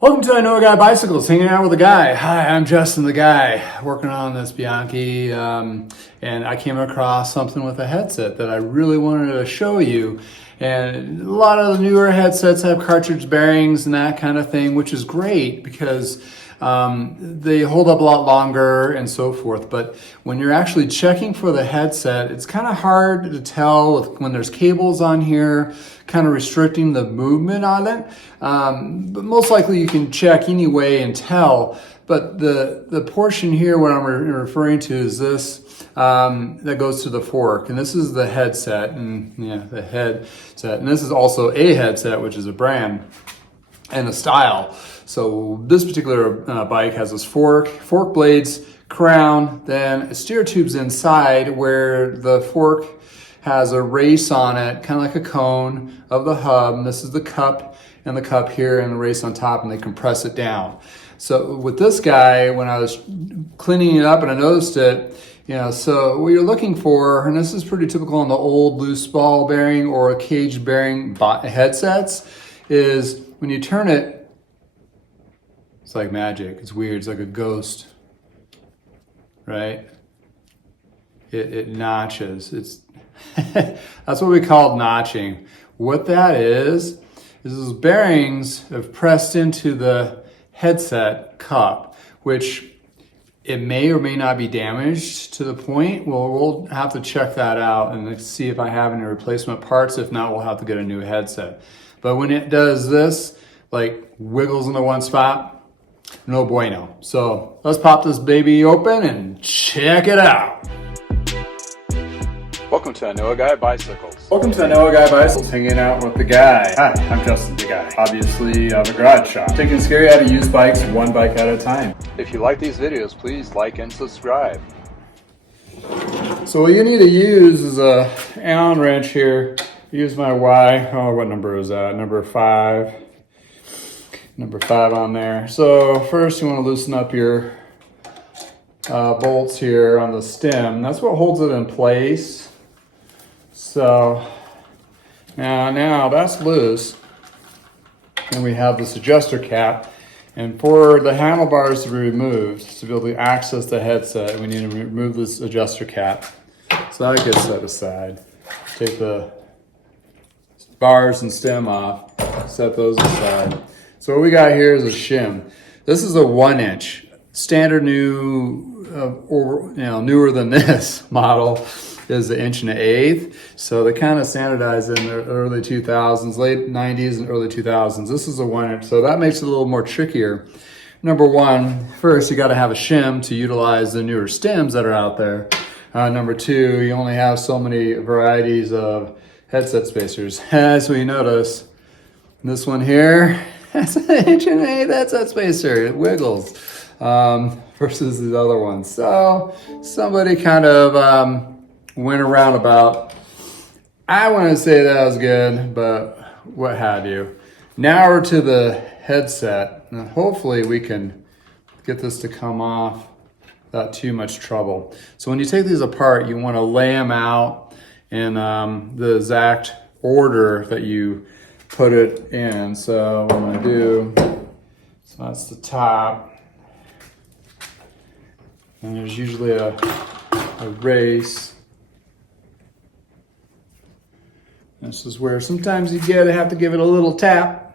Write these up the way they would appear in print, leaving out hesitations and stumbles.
Welcome to I Know a Guy Bicycles, hanging out with a guy. Hi, I'm Justin the guy, working on this Bianchi, and I came across something with a headset that I really wanted to show you. And a lot of the newer headsets have cartridge bearings and that kind of thing, which is great because they hold up a lot longer and so forth. But when you're actually checking for the headset, it's kind of hard to tell when there's cables on here, kind of restricting the movement on it. But most likely you can check anyway and tell. But the portion here, what I'm referring to is this, that goes to the fork. And this is the headset, and yeah, the headset. And this is also a headset, which is a brand and a style. So this particular bike has this fork blades, crown, then steer tubes inside where the fork has a race on it, kind of like a cone of the hub. And this is the cup and the cup here and the race on top, and they compress it down. So with this guy, when I was cleaning it up and I noticed it, so what you're looking for, and this is pretty typical on the old loose ball bearing or cage bearing headsets, is when you turn it, it's like magic. It's weird. It's like a ghost, right? It notches. It's that's what we call notching. What that is those bearings have pressed into the headset cup, which it may or may not be damaged to the point. Well, we'll have to check that out and see if I have any replacement parts. If not, we'll have to get a new headset. But when it does this, like wiggles in the one spot, no bueno. So let's pop this baby open and check it out. Welcome to I Know a Guy Bicycles. Welcome to I Know a Guy Bicycles, hanging out with the guy. Hi, I'm Justin the guy. Obviously, I have a garage shop. Taking scary how to use bikes one bike at a time. If you like these videos, please like and subscribe. So what you need to use is a Allen wrench here. Use my Y. Oh, what number is that? Number 5. Number 5 on there. So first you want to loosen up your bolts here on the stem. That's what holds it in place. So now that's loose. And we have this adjuster cap. And for the handlebars to be removed, to be able to access the headset, we need to remove this adjuster cap. So that gets set aside. Take the bars and stem off, set those aside. So what we got here is a shim. This is a 1-inch. Standard newer than this model is 1 1/8 inch. So they kind of standardized in the early 2000s, late 90s and early 2000s. This is a 1-inch, so that makes it a little more trickier. Number one, first you got to have a shim to utilize the newer stems that are out there. Number two, you only have so many varieties of headset spacers. As we notice, this one here, that's an 1 1/8 inch headset spacer. It wiggles versus the other ones. So somebody kind of went around about, I want to say that was good, but what have you. Now we're to the headset, and hopefully we can get this to come off without too much trouble. So when you take these apart, you want to lay them out in the exact order that you put it in. So what I'm going to do, so that's the top. And there's usually a race. This is where sometimes you have to give it a little tap.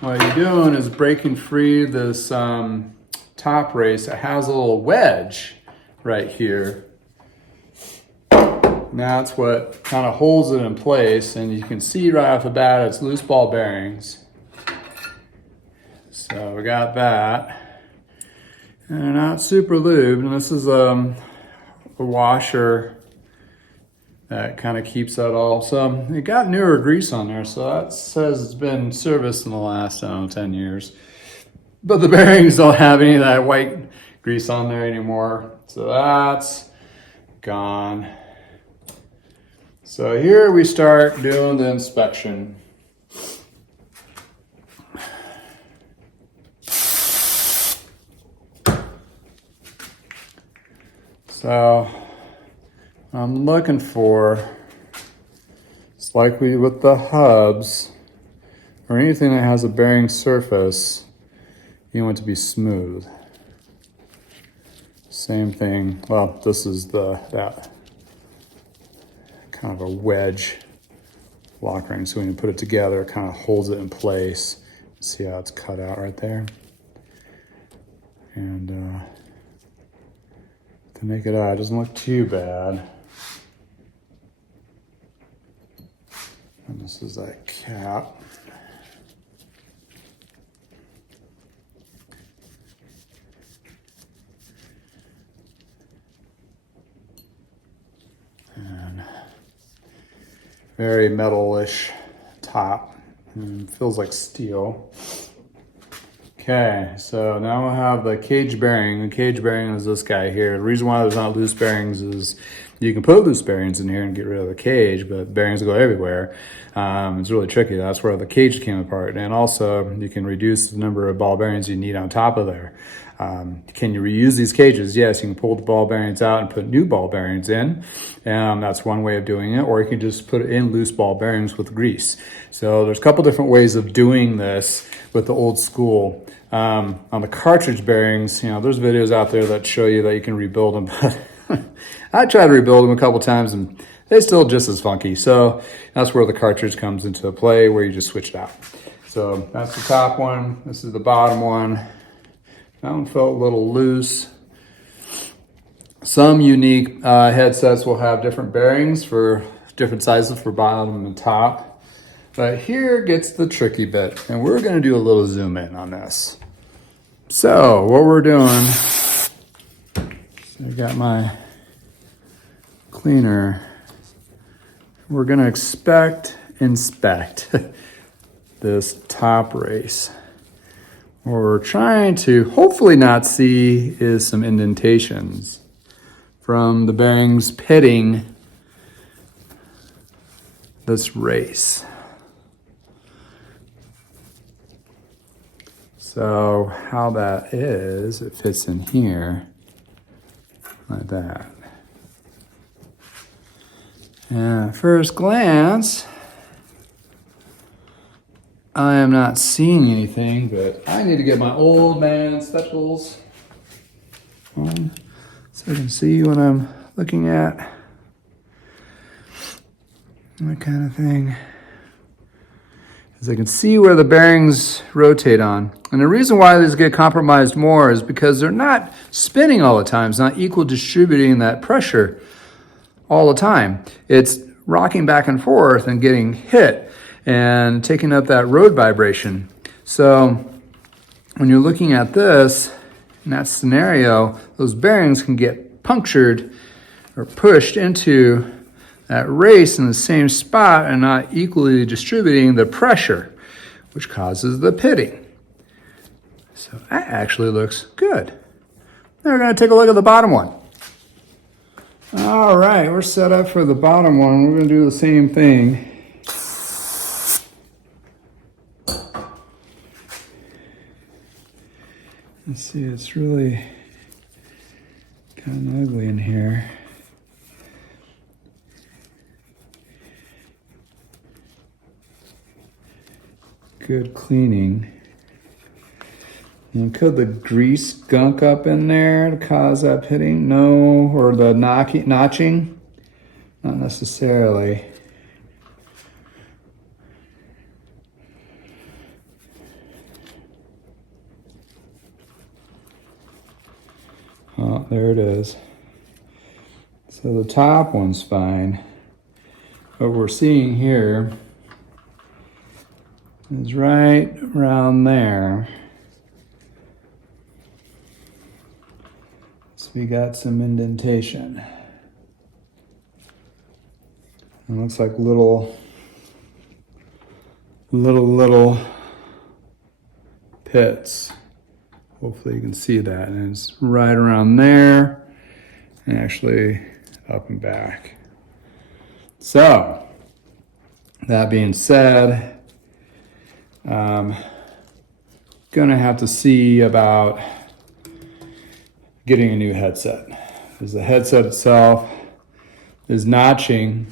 What you're doing is breaking free this top race. It has a little wedge right here. That's what kind of holds it in place, and you can see right off the bat it's loose ball bearings. So we got that. And they're not super lubed, and this is a washer that kind of keeps that all. So it got newer grease on there, so that says it's been serviced in the last, 10 years. But the bearings don't have any of that white grease on there anymore. So that's gone. So here we start doing the inspection. So I'm looking for, it's like with the hubs, or anything that has a bearing surface, you want it to be smooth. Same thing, well, this is that kind of a wedge lock ring. So when you put it together, it kind of holds it in place. See how it's cut out right there? And to make it out, it doesn't look too bad. And this is that cap. And very metal-ish top. And feels like steel. Okay, so now we'll have the cage bearing. The cage bearing is this guy here. The reason why there's not loose bearings is you can put loose bearings in here and get rid of the cage, but bearings go everywhere. It's really tricky. That's where the cage came apart. And also, you can reduce the number of ball bearings you need on top of there. Can you reuse these cages? Yes, you can pull the ball bearings out and put new ball bearings in. That's one way of doing it. Or you can just put in loose ball bearings with grease. So there's a couple different ways of doing this with the old school. On the cartridge bearings, you know, there's videos out there that show you that you can rebuild them, but I tried to rebuild them a couple times and they're still just as funky. So that's where the cartridge comes into play, where you just switch it out. So that's the top one. This is the bottom one. That one felt a little loose. Some unique headsets will have different bearings for different sizes for bottom and top. But here gets the tricky bit, and we're gonna do a little zoom in on this. So what we're doing, I got my cleaner. We're gonna inspect this top race. What we're trying to hopefully not see is some indentations from the bearings pitting this race. So how that is, it fits in here like that. And at first glance, I am not seeing anything, but I need to get my old man spectacles on so I can see what I'm looking at. That kind of thing. As I can see where the bearings rotate on. And the reason why these get compromised more is because they're not spinning all the time. It's not equal distributing that pressure all the time. It's rocking back and forth and getting hit and taking up that road vibration. So when you're looking at this, in that scenario, those bearings can get punctured or pushed into that race in the same spot and not equally distributing the pressure, which causes the pitting. So that actually looks good. Now we're gonna take a look at the bottom one. All right, we're set up for the bottom one. We're gonna do the same thing. Let's see, it's really kind of ugly in here. Good cleaning. And could the grease gunk up in there to cause that pitting? No. Or the notching? Not necessarily. Oh, there it is. So the top one's fine. What we're seeing here is right around there. So we got some indentation. It looks like little pits. Hopefully you can see that. And it's right around there and actually up and back. So, that being said, gonna have to see about getting a new headset, because the headset itself is notching.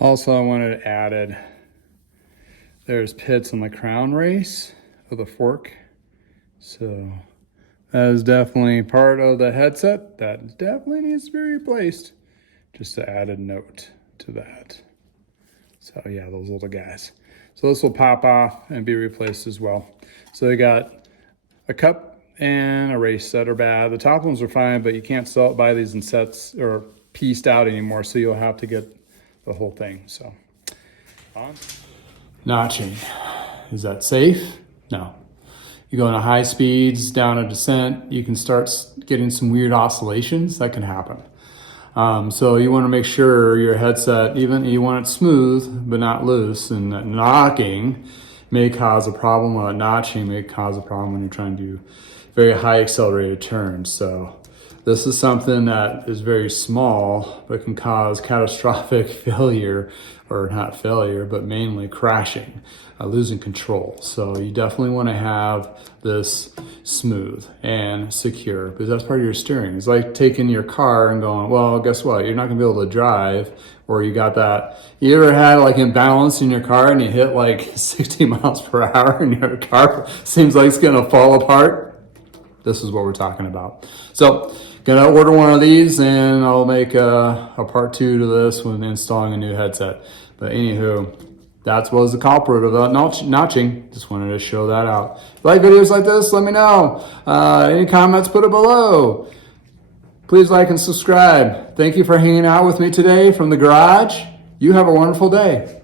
Also, I wanted it added there's pits on the crown race of the fork. So that is definitely part of the headset that definitely needs to be replaced. Just an added note to that. So yeah, those little guys. So this will pop off and be replaced as well. So you got a cup and a race that are bad. The top ones are fine, but you can't buy these in sets or pieced out anymore. So you'll have to get the whole thing. So on. Notching. Is that safe? No. You go into high speeds, down a descent, you can start getting some weird oscillations that can happen. So you want to make sure your headset, even you want it smooth but not loose, and that knocking may cause a problem, or notching may cause a problem when you're trying to do very high accelerated turns. So this is something that is very small but can cause catastrophic failure, or not failure, but mainly crashing, losing control. So you definitely want to have this smooth and secure, because that's part of your steering. It's like taking your car and going, well, guess what? You're not gonna be able to drive, or you got that, you ever had like imbalance in your car and you hit like 60 miles per hour and your car seems like it's gonna fall apart? This is what we're talking about. So gonna order one of these and I'll make a part 2 to this when installing a new headset. But anywho, that was the culprit of that notching. Just wanted to show that out. If you like videos like this, let me know. Any comments, put it below. Please like and subscribe. Thank you for hanging out with me today from the garage. You have a wonderful day.